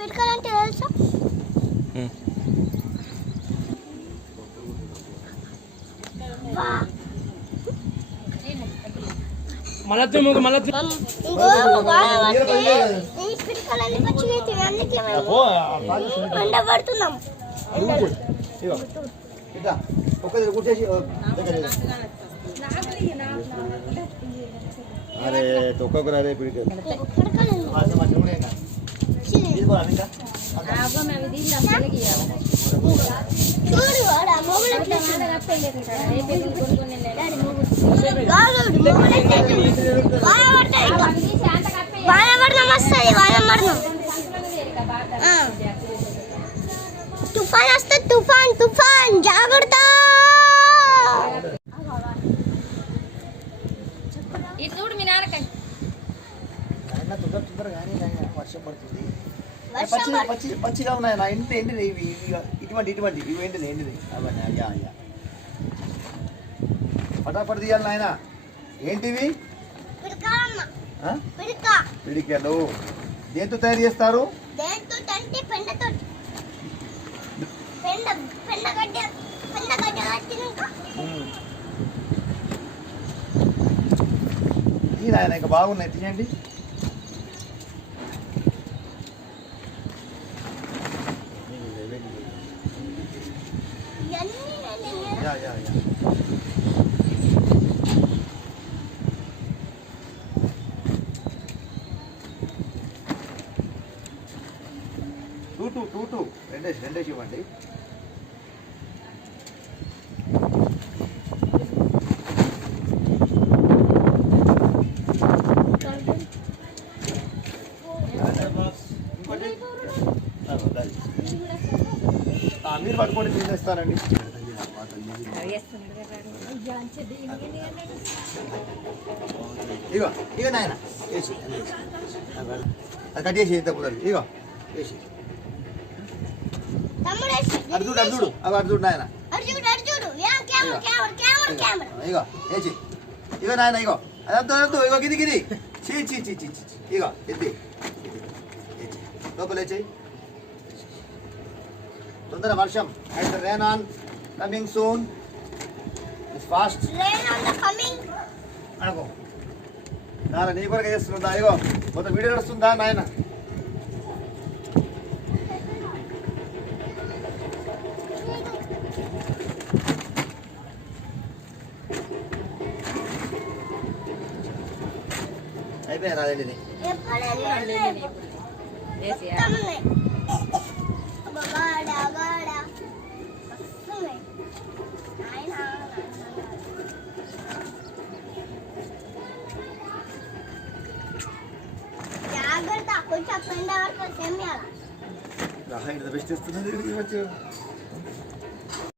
పిడకలంటే తెలుసా? ఎండబడుతున్నాం. అరే తొక్కకు రే పిడికి తుఫాన్ వస్తే తుఫాన్ తుఫాన్ జాగ్రత్త. ఇది చూడు మీ నాన్నకాయ వర్షం పడుతుంది. పచ్చిగా ఉన్నాయి నా ఇంటి ఎండిది ఇవి ఇటువంటి ఇవి ఎండిది అవన్నీ అయ్యా అయ్యా పటాపటి తీయాలి నాయన. ఏంటివి? పిడికెలు. దేంతో తయారు చేస్తారు? ఈ నాయన ఇంకా బాగున్నాయి తీయండి. యా యా యా టూ రెండేసి ఇవ్వండి. మీరు పట్టుకోండి తీసేస్తారండి. ఇగో ఇగో నాయన వేసి కట్ చేసి ఇంత కుదరదు. ఇగో వేసి అర్జుడు అవి నాయన. ఇగో వేసి ఇగో నాయన. ఇగో అదంతా ఇగో గిది చీ చీ చీ చీ చీ ఇగో ఎద్ది లోపల వేచేయి. తొందర వర్షం. And rain on coming soon. It's fast. అనుకో నాన్న నీ కొరకే చేస్తుందా? ఇగో మొత్తం వీడియో నడుస్తుందా నాయన? అయిపోయా రాదండి. జాగ్రత్త కొంచెం పెండ వరకు సేమ్యాల బెస్ట్ ఇస్తున్నది.